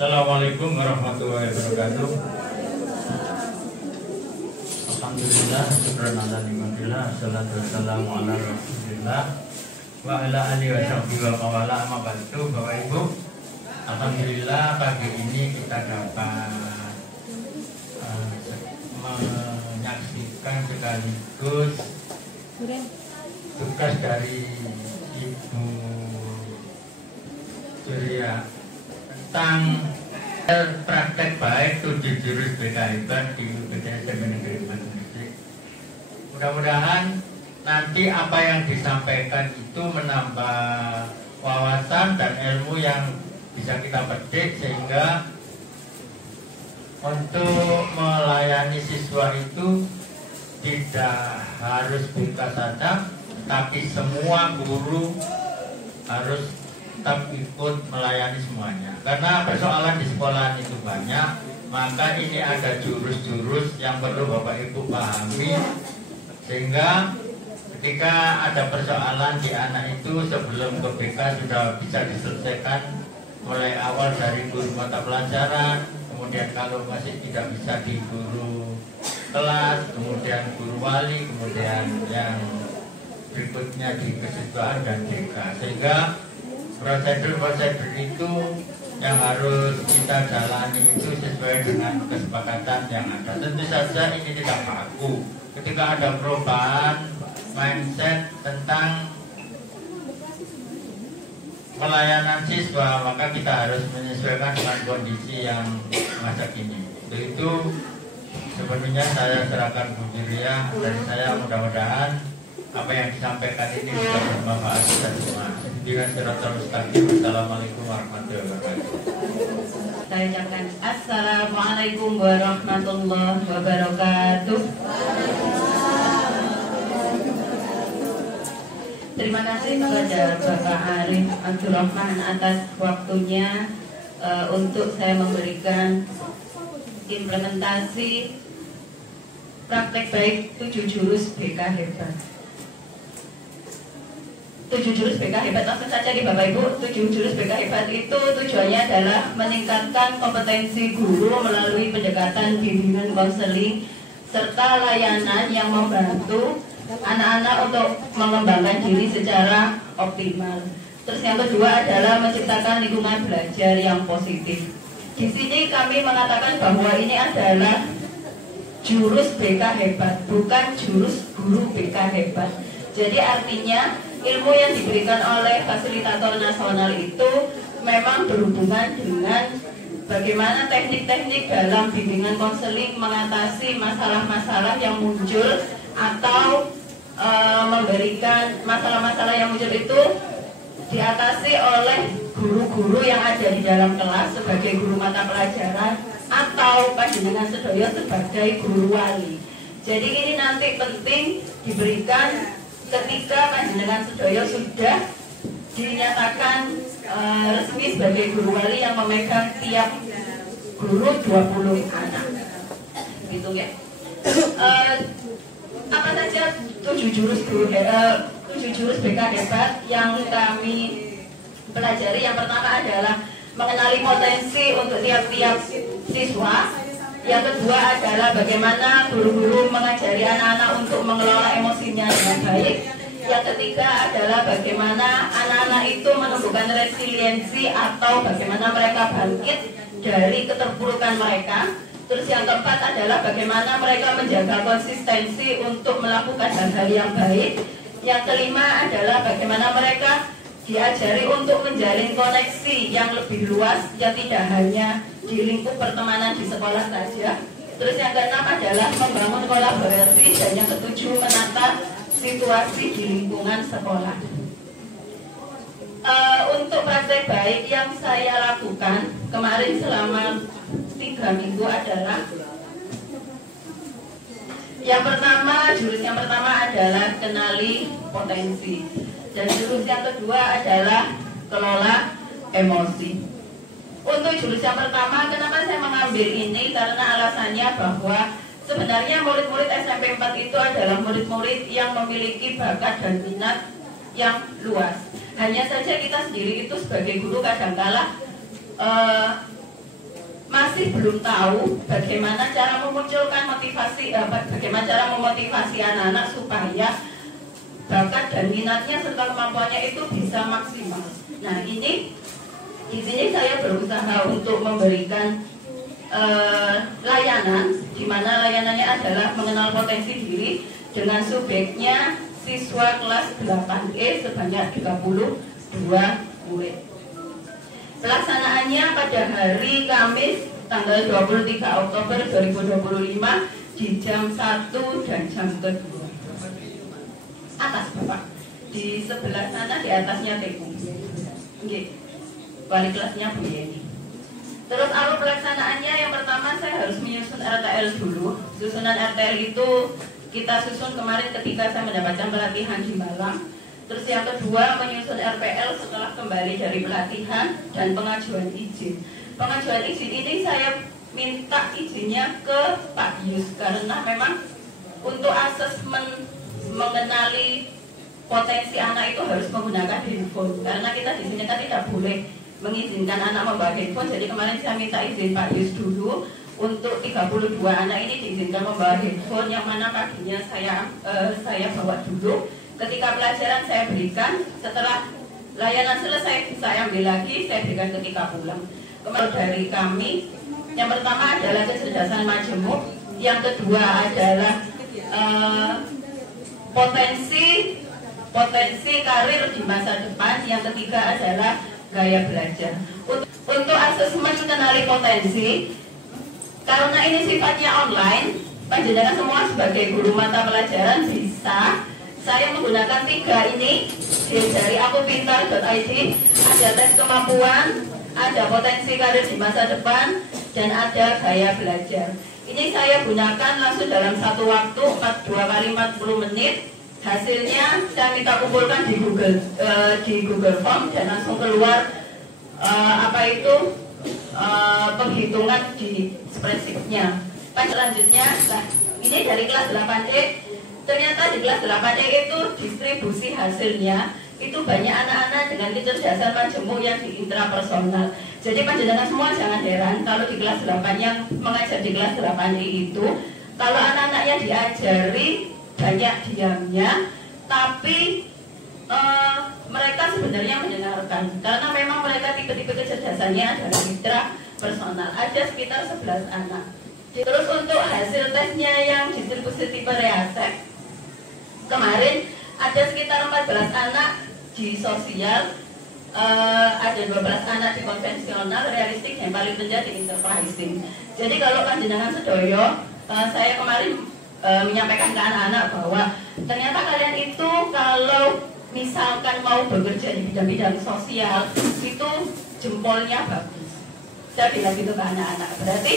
Assalamualaikum warahmatullahi wabarakatuh. Alhamdulillah, syukran ala nikmatillah, salatu wassalamu ala rasulillah wa ala alihi wa sahbihi wa mawala, amma ba'du. Bapak Ibu, alhamdulillah pagi ini kita dapat menyaksikan sekaligus tugas dari Ibu Surya tentang praktek baik 7 jurus BK hebat di UPTSM Negeri Gresik. Mudah-mudahan nanti apa yang disampaikan itu menambah wawasan dan ilmu yang bisa kita petik, sehingga untuk melayani siswa itu tidak harus BK saja, tapi semua guru harus tetap ikut melayani semuanya. Karena persoalan di sekolah itu banyak, maka ini ada jurus-jurus yang perlu Bapak Ibu pahami, sehingga ketika ada persoalan di anak itu sebelum ke BK sudah bisa diselesaikan mulai awal dari guru mata pelajaran, kemudian kalau masih tidak bisa di guru kelas, kemudian guru wali, kemudian yang berikutnya di kesiswaan dan BK, sehingga prosedur-prosedur itu yang harus kita jalani itu sesuai dengan kesepakatan yang ada. Tentu saja ini tidak baku. Ketika ada perubahan mindset tentang pelayanan siswa, maka kita harus menyesuaikan dengan kondisi yang masa kini. Itu sebenarnya saya serahkan Bu Surya, dari saya mudah-mudahan apa yang disampaikan ini bisa bermanfaat kita semua. Assalamualaikum warahmatullahi wabarakatuh. Saya ucapkan Assalamualaikum warahmatullahi wabarakatuh. Terima kasih kepada Bapak Arif Abdurrahman atas waktunya untuk saya memberikan implementasi praktek baik 7 jurus BK hebat. 7 jurus BK hebat, langsung saja nih Bapak Ibu. 7 jurus BK hebat itu tujuannya adalah meningkatkan kompetensi guru melalui pendekatan bimbingan konseling serta layanan yang membantu anak-anak untuk mengembangkan diri secara optimal. Terus yang kedua adalah menciptakan lingkungan belajar yang positif. Di sini kami mengatakan bahwa ini adalah jurus BK hebat, bukan jurus guru BK hebat. Jadi artinya ilmu yang diberikan oleh fasilitator nasional itu memang berhubungan dengan bagaimana teknik-teknik dalam bimbingan konseling mengatasi masalah-masalah yang muncul atau memberikan masalah-masalah yang muncul itu diatasi oleh guru-guru yang ada di dalam kelas sebagai guru mata pelajaran atau panjenengan sedaya sebagai guru wali. Jadi ini nanti penting diberikan ketika panjenengan sedaya sudah dinyatakan resmi sebagai guru wali yang memegang tiap guru 20 anak. Gitu ya. Apa saja 7 jurus BK hebat yang kami pelajari? Yang pertama adalah mengenali potensi untuk tiap-tiap siswa. Yang kedua adalah bagaimana guru-guru mengajari anak-anak untuk mengelola emosinya dengan baik. Yang ketiga adalah bagaimana anak-anak itu menumbuhkan resiliensi atau bagaimana mereka bangkit dari keterpurukan mereka. Terus yang keempat adalah bagaimana mereka menjaga konsistensi untuk melakukan hal-hal yang baik. Yang kelima adalah bagaimana mereka diajari untuk menjalin koneksi yang lebih luas, yang tidak hanya di lingkup pertemanan di sekolah saja. Terus yang keenam adalah membangun kolaborasi, dan yang ketujuh menata situasi di lingkungan sekolah. Untuk praktek baik yang saya lakukan kemarin selama 3 minggu adalah jurus yang pertama adalah kenali potensi, dan jurus yang kedua adalah kelola emosi. Untuk jurus yang pertama, kenapa saya mengambil ini? Karena alasannya bahwa sebenarnya murid-murid SMP 4 itu adalah murid-murid yang memiliki bakat dan minat yang luas. Hanya saja kita sendiri itu sebagai guru kadangkala masih belum tahu bagaimana cara memunculkan motivasi, bagaimana cara memotivasi anak-anak supaya bakat dan minatnya serta kemampuannya itu bisa maksimal. Nah, ini di sini saya berusaha untuk memberikan layanan, di mana layanannya adalah mengenal potensi diri dengan subjeknya siswa kelas 8E sebanyak 32 murid. Pelaksanaannya pada hari Kamis tanggal 23 Oktober 2025 di jam 1 dan jam kedua. Atas Bapak, di sebelah sana di atasnya TU. Oke. Wali kelasnya Bu Yeni. Terus alur pelaksanaannya yang pertama saya harus menyusun RTL dulu. Susunan RTL itu kita susun kemarin ketika saya mendapatkan pelatihan di Malang. Terus yang kedua menyusun RPL setelah kembali dari pelatihan dan pengajuan izin. Pengajuan izin ini saya minta izinnya ke Pak Yus karena memang untuk asesmen mengenali potensi anak itu harus menggunakan handphone. Karena kita di sini kan tidak boleh mengizinkan anak membawa handphone. Jadi kemarin saya minta izin Pak Yus dulu untuk 32 anak ini diizinkan membawa handphone, yang mana paginya saya bawa dulu. Ketika pelajaran saya berikan, setelah layanan selesai saya ambil lagi, saya berikan ketika pulang. Kemudian dari kami, yang pertama adalah kecerdasan majemuk, yang kedua adalah potensi karir di masa depan, yang ketiga adalah gaya belajar. Untuk asesmen kenali potensi, karena ini sifatnya online, panjenengan semua sebagai guru mata pelajaran bisa saya menggunakan 3 ini dari akupintar.id. Ada tes kemampuan, ada potensi karir di masa depan, dan ada gaya belajar. Ini saya gunakan langsung dalam satu waktu 2 kali 40 menit. Hasilnya saya minta kumpulkan di Google Form dan langsung keluar penghitungan di spreadsheet-nya. Selanjutnya, nah, ini dari kelas 8E. Ternyata di kelas 8E itu distribusi hasilnya itu banyak anak-anak dengan kecerdasan majemuk yang di intrapersonal. Jadi panjenengan semua jangan heran kalau di kelas 8 yang mengajar di kelas 8E itu, kalau anak-anaknya diajari banyak diamnya, tapi mereka sebenarnya mendengarkan karena memang mereka tipe-tipe kecerdasannya adalah intrapersonal. Ada sekitar 11 anak. Terus untuk hasil tesnya yang distribusi tipe reasek, kemarin ada sekitar 14 anak di sosial, ada 12 anak di konvensional, realistik, yang paling rendah di enterprising. Jadi kalau panjenengan sedoyo, saya kemarin menyampaikan ke anak-anak bahwa ternyata kalian itu kalau misalkan mau bekerja di bidang-bidang sosial itu jempolnya bagus. Saya bilang gitu ke anak-anak. Berarti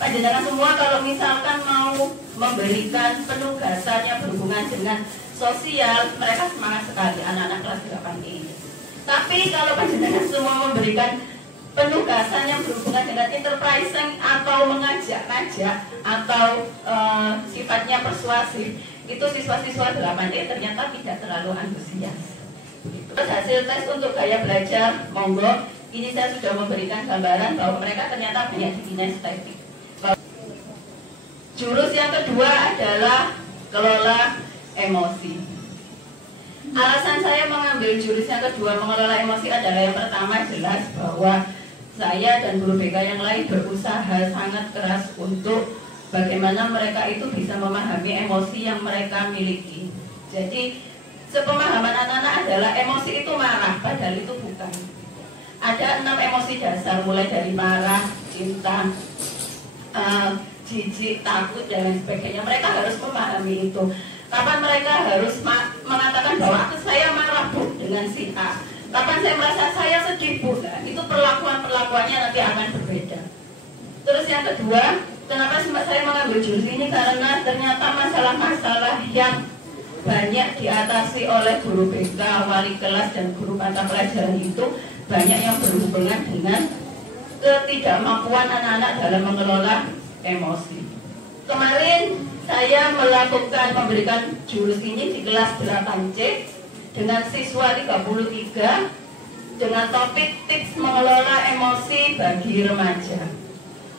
panjenengan semua kalau misalkan mau memberikan penugasan yang berhubungan dengan sosial, mereka semangat sekali anak-anak kelas 8 ini. Tapi kalau panjenengan semua memberikan penugasan yang berhubungan dengan enterprising atau mengajak-ngajak atau sifatnya persuasif, itu siswa-siswa 8E ternyata tidak terlalu antusias. Terus hasil tes untuk gaya belajar, monggo, ini saya sudah memberikan gambaran bahwa mereka ternyata banyak di kinestetik. Jurus yang kedua adalah kelola emosi. Alasan saya mengambil jurus yang kedua mengelola emosi adalah yang pertama jelas bahwa saya dan guru BK yang lain berusaha sangat keras untuk bagaimana mereka itu bisa memahami emosi yang mereka miliki. Jadi sepemahaman anak-anak adalah emosi itu marah, padahal itu bukan. Ada 6 emosi dasar, mulai dari marah, cinta, jijik, takut, dan lain sebagainya. Mereka harus memahami itu. Kapan mereka harus mengatakan bahwa saya marah Bu dengan si A, kapan saya merasa saya sedih Bu, nah, itu perlakuannya nanti akan berbeda. Terus yang kedua, kenapa saya mengambil jurus ini, karena ternyata masalah-masalah yang banyak diatasi oleh guru BK, wali kelas, dan guru mata pelajaran itu banyak yang berhubungan dengan ketidakmampuan anak-anak dalam mengelola emosi. Kemarin saya memberikan jurus ini di kelas 8C dengan siswa 33 dengan topik tips mengelola emosi bagi remaja.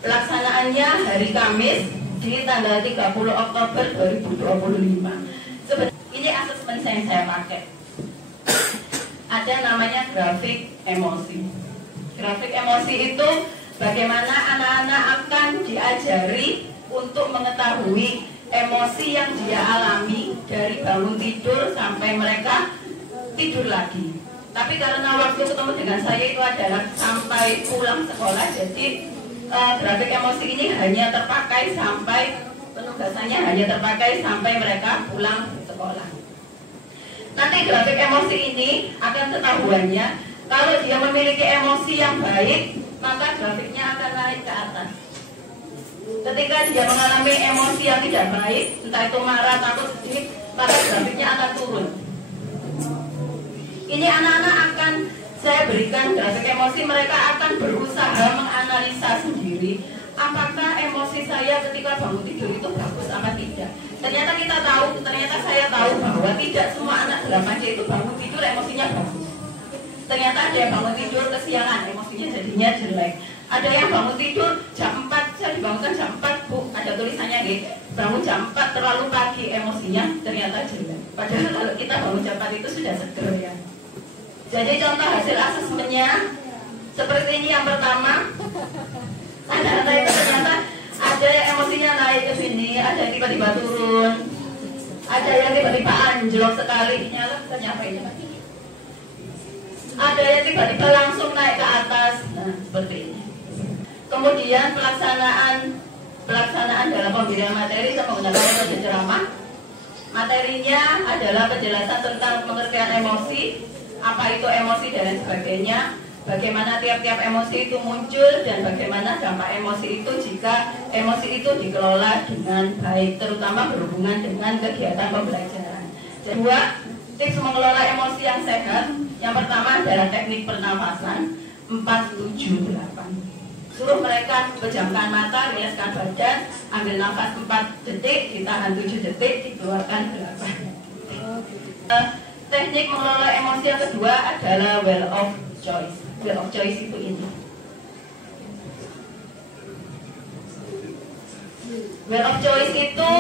Pelaksanaannya hari Kamis di tanggal 30 Oktober 2025. Ini asesmen yang saya pakai. Ada namanya grafik emosi. Grafik emosi itu bagaimana anak-anak akan diajari untuk mengetahui emosi yang dia alami dari bangun tidur sampai mereka tidur lagi. Tapi karena waktu ketemu dengan saya itu adalah sampai pulang sekolah, jadi grafik emosi ini hanya terpakai sampai penugasannya hanya terpakai sampai mereka pulang sekolah. Nanti grafik emosi ini akan ketahuannya kalau dia memiliki emosi yang baik, maka grafiknya akan naik ke atas. Ketika dia mengalami emosi yang tidak baik, entah itu marah, takut, sedih, maka grafiknya akan turun. Ini anak-anak akan saya berikan grafik emosi, mereka akan berusaha menganalisa sendiri apakah emosi saya ketika bangun tidur itu bagus apa tidak. Ternyata saya tahu bahwa tidak semua anak 8C itu bangun tidur emosinya bagus. Ternyata ada yang bangun tidur kesiangan, emosinya jadinya jelek. Ada yang bangun tidur jam 4, saya dibangunkan jam 4, Bu, ada tulisannya nih, bangun jam 4 terlalu pagi, emosinya ternyata jelek. Padahal kalau kita bangun jam 4 itu sudah seger ya. Jadi contoh hasil asesmennya seperti ini. Yang pertama, anak-anak itu ternyata ada yang emosinya naik ke sini, ada yang tiba-tiba turun, ada yang tiba-tiba anjlok sekali, nyala ternyata ini. Ada yang tiba-tiba langsung naik ke atas, nah seperti ini. Kemudian pelaksanaan dalam pemberian materi saya menggunakan metode ceramah. Materinya adalah penjelasan tentang pengertian emosi, apa itu emosi dan lain sebagainya, bagaimana tiap-tiap emosi itu muncul dan bagaimana dampak emosi itu jika emosi itu dikelola dengan baik, terutama berhubungan dengan kegiatan pembelajaran. Jadi, 2 tips mengelola emosi yang sehat. Yang pertama adalah teknik pernafasan 4-7-8. Suruh mereka pejamkan mata, rilaskan badan, ambil nafas 4 detik, ditahan 7 detik, dikeluarkan 8. Teknik mengelola emosi yang kedua adalah wheel of choice. Wheel of choice itu ini. Wheel of choice itu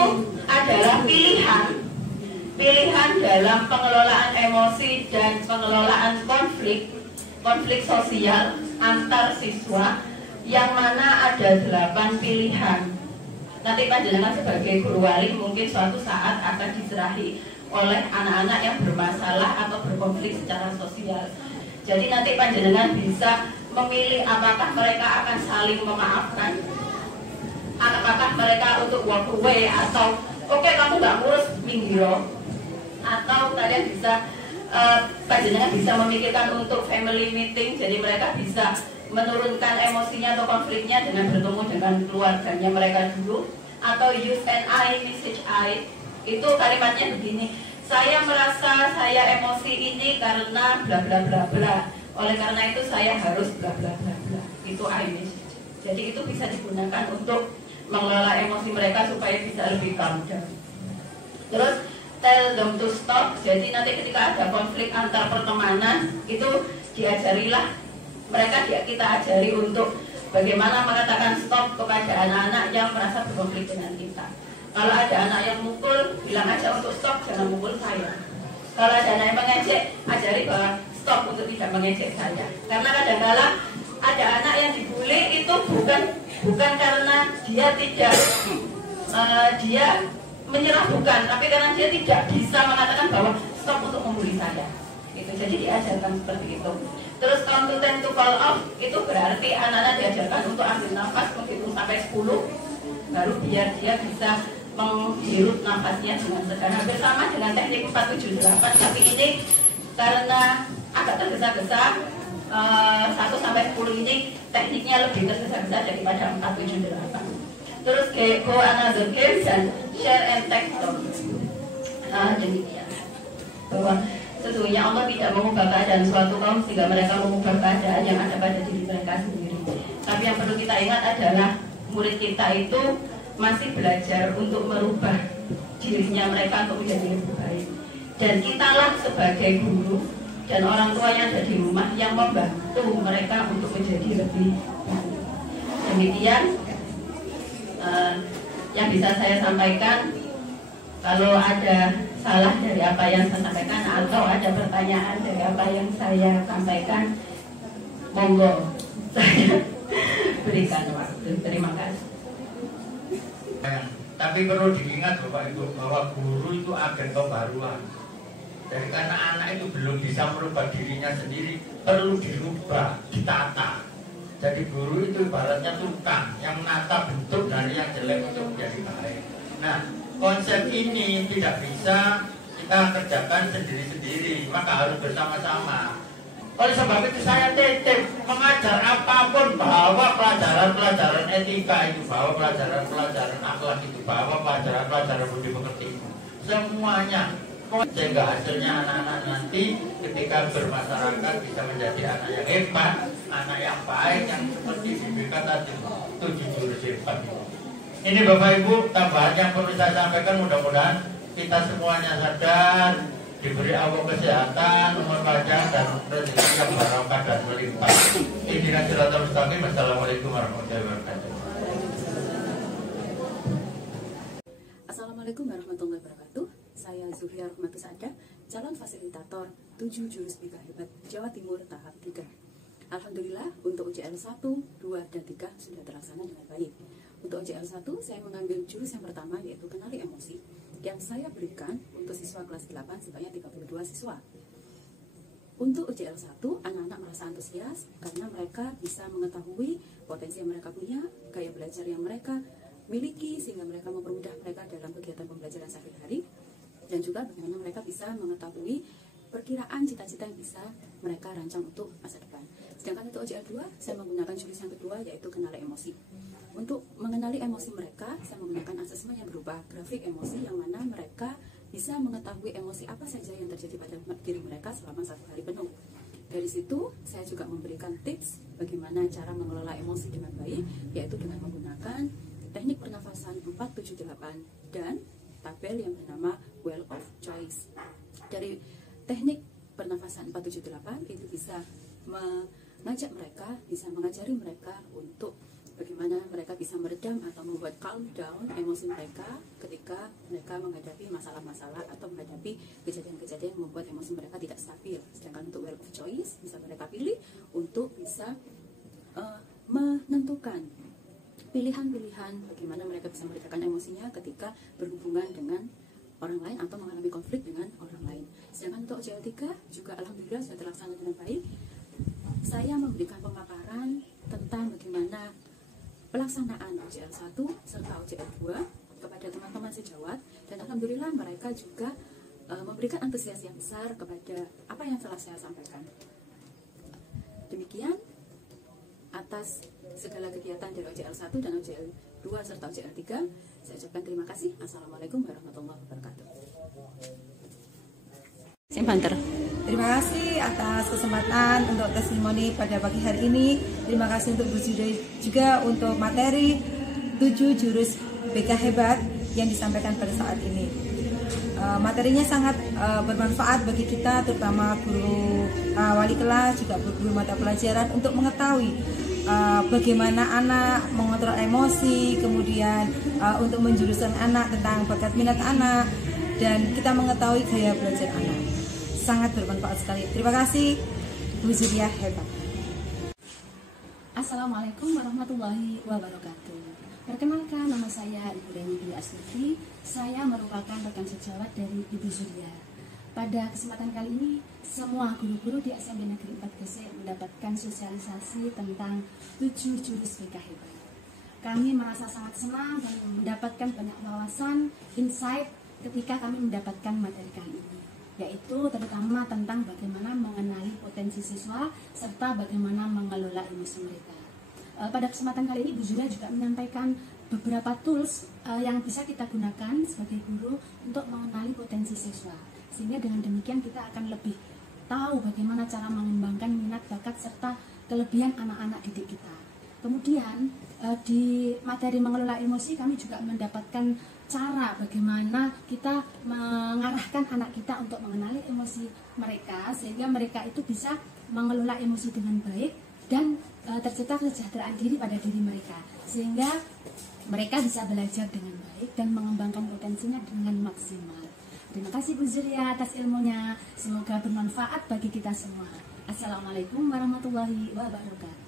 adalah pilihan dalam pengelolaan emosi dan pengelolaan konflik sosial antar siswa, yang mana ada 8 pilihan. Nanti panjenengan sebagai guru wali mungkin suatu saat akan diserahi oleh anak-anak yang bermasalah atau berkonflik secara sosial. Jadi nanti panjenengan bisa memilih apakah mereka akan saling memaafkan, apakah mereka untuk walk away atau oke, kamu gak ngurus minggiro, atau kalian bisa panjenengan bisa memikirkan untuk family meeting. Jadi mereka bisa menurunkan emosinya atau konfliknya dengan bertemu dengan keluarganya mereka dulu. Atau use an I, message I. Itu kalimatnya begini: saya merasa saya emosi ini karena bla bla bla bla. Oleh karena itu saya harus bla bla bla bla. Itu I message. Jadi itu bisa digunakan untuk mengelola emosi mereka supaya bisa lebih calm down. Terus tell them to stop. Jadi nanti ketika ada konflik antar pertemanan, itu diajarilah mereka, kita ajari untuk bagaimana mengatakan stop kepada anak-anak yang merasa berkonflik dengan kita. Kalau ada anak yang mukul, bilang aja untuk stop, jangan mukul saya. Kalau ada anak yang mengejek, ajari bahwa stop untuk tidak mengejek saya. Karena kadang-kadang ada anak yang dibully itu bukan karena dia tidak dia menyerah, bukan, tapi karena dia tidak bisa mengatakan bahwa stop untuk membuli saya. Itu jadi diajarkan seperti itu. Terus count to 10 to call off, itu berarti anak-anak diajarkan untuk ambil nafas menghitung sampai 10, baru biar dia bisa menghirup nafasnya dengan segar. Hampir sama dengan teknik 4-7-8, tapi ini karena agak tergesa-gesa, 1 sampai 10 ini tekniknya lebih tergesa-gesa daripada 4-7-8. Terus go another game dan share and take turns. Demikian bahwa sesungguhnya Allah tidak mengubah keadaan suatu kaum sehingga mereka mengubah keadaan yang ada pada diri mereka sendiri. Tapi yang perlu kita ingat adalah murid kita itu masih belajar untuk merubah dirinya mereka untuk menjadi lebih baik. Dan kitalah sebagai guru dan orang tua yang ada di rumah yang membantu mereka untuk menjadi lebih baik. Demikian Yang bisa saya sampaikan, kalau ada salah dari apa yang saya sampaikan atau ada pertanyaan dari apa yang saya sampaikan, monggo saya berikan waktu. Terima kasih. Tapi perlu diingat Bapak Ibu bahwa guru itu agen pembaruan. Jadi karena anak itu belum bisa merubah dirinya sendiri, perlu dirubah, ditata. Jadi guru itu ibaratnya tukang yang menata bentuk dari yang jelek untuk menjadi baik. Nah, konsep ini tidak bisa kita kerjakan sendiri-sendiri, maka harus bersama-sama. Oleh sebab itu saya titip mengajar apapun, bawa pelajaran-pelajaran etika itu, bawa pelajaran-pelajaran akhlak itu, bawa pelajaran-pelajaran budi pekerti itu, semuanya, sehingga hasilnya anak-anak nanti ketika bermasyarakat bisa menjadi anak yang hebat, anak yang baik, yang seperti diberikan tadi 7 jurus hebat. Ini Bapak Ibu tambahan yang perlu saya sampaikan, mudah-mudahan kita semuanya sadar, diberi Allah kesehatan, umur panjang, dan rezeki yang barokah dan melimpah. Ihdinas siratal mustaqim. Assalamualaikum warahmatullahi wabarakatuh. Assalamualaikum warahmatullahi wabarakatuh. Saya Zuhriya Rahmatu Sada, calon fasilitator 7 jurus BK Hebat Jawa Timur tahap 3. Alhamdulillah untuk UJL 1, 2, dan 3 sudah terlaksana dengan baik. Untuk UJL 1 saya mengambil jurus yang pertama, yaitu kenali emosi, yang saya berikan untuk siswa kelas 8 sebanyak 32 siswa. Untuk UJL 1, anak-anak merasa antusias karena mereka bisa mengetahui potensi yang mereka punya, gaya belajar yang mereka miliki, sehingga mereka mempermudah mereka dalam kegiatan pembelajaran sehari-hari, dan juga bagaimana mereka bisa mengetahui perkiraan cita-cita yang bisa mereka rancang untuk masa depan. Sedangkan untuk UJL 2, saya menggunakan jurus yang kedua, yaitu kenali emosi. Untuk mengenali emosi mereka, saya menggunakan asesmen yang berupa grafik emosi, yang mana mereka bisa mengetahui emosi apa saja yang terjadi pada diri mereka selama 1 hari penuh. Dari situ, saya juga memberikan tips bagaimana cara mengelola emosi dengan baik, yaitu dengan menggunakan teknik pernafasan 478 dan tabel yang bernama Well of Choice. Dari teknik pernafasan 478 itu bisa mengajak mereka, bisa mengajari mereka untuk bagaimana mereka bisa meredam atau membuat calm down emosi mereka ketika mereka menghadapi masalah-masalah atau menghadapi kejadian-kejadian yang membuat emosi mereka tidak stabil. Sedangkan untuk Well of Choice bisa mereka pilih untuk bisa menentukan pilihan-pilihan bagaimana mereka bisa meredakan emosinya ketika berhubungan dengan orang lain atau mengalami konflik dengan orang lain. Sedangkan untuk UJL 3 juga alhamdulillah sudah terlaksana dengan baik. Saya memberikan pemaparan tentang bagaimana pelaksanaan UJL 1 serta UJL 2 kepada teman-teman sejawat, dan alhamdulillah mereka juga memberikan antusias yang besar kepada apa yang telah saya sampaikan. Demikian atas segala kegiatan dari UJL 1 dan UJL 2 serta UJL 3, saya ucapkan terima kasih. Assalamualaikum warahmatullahi wabarakatuh. Terima kasih atas kesempatan untuk testimoni pada pagi hari ini. Terima kasih untuk Bu Zuhriya juga untuk materi 7 jurus BK Hebat yang disampaikan pada saat ini. Materinya sangat bermanfaat bagi kita, terutama guru wali kelas, juga guru mata pelajaran, untuk mengetahui bagaimana anak mengontrol emosi, kemudian untuk menjuruskan anak tentang bakat minat anak, dan kita mengetahui gaya belajar anak. Sangat bermanfaat sekali. Terima kasih, Bu Zuhriya hebat. Assalamualaikum warahmatullahi wabarakatuh. Perkenalkan, nama saya Ibu Reni Dwi Astuti. Saya merupakan rekan sejawat dari Ibu Zuhriya. Pada kesempatan kali ini, semua guru-guru di SMP Negeri 4 Gresik mendapatkan sosialisasi tentang 7 jurus BK Hebat. Kami merasa sangat senang dan mendapatkan banyak wawasan, insight ketika kami mendapatkan materi kali ini, yaitu terutama tentang bagaimana mengenali potensi siswa serta bagaimana mengelola emosi mereka. Pada kesempatan kali ini Bu Zuhriya juga menyampaikan beberapa tools yang bisa kita gunakan sebagai guru untuk mengenali potensi siswa, sehingga dengan demikian kita akan lebih tahu bagaimana cara mengembangkan minat, bakat, serta kelebihan anak-anak didik kita. Kemudian di materi mengelola emosi kami juga mendapatkan cara bagaimana kita mengarahkan anak kita untuk mengenali emosi mereka, sehingga mereka itu bisa mengelola emosi dengan baik dan tercipta kesejahteraan diri pada diri mereka, sehingga mereka bisa belajar dengan baik dan mengembangkan potensinya dengan maksimal. Terima kasih Bu Zulia atas ilmunya. Semoga bermanfaat bagi kita semua. Assalamualaikum warahmatullahi wabarakatuh.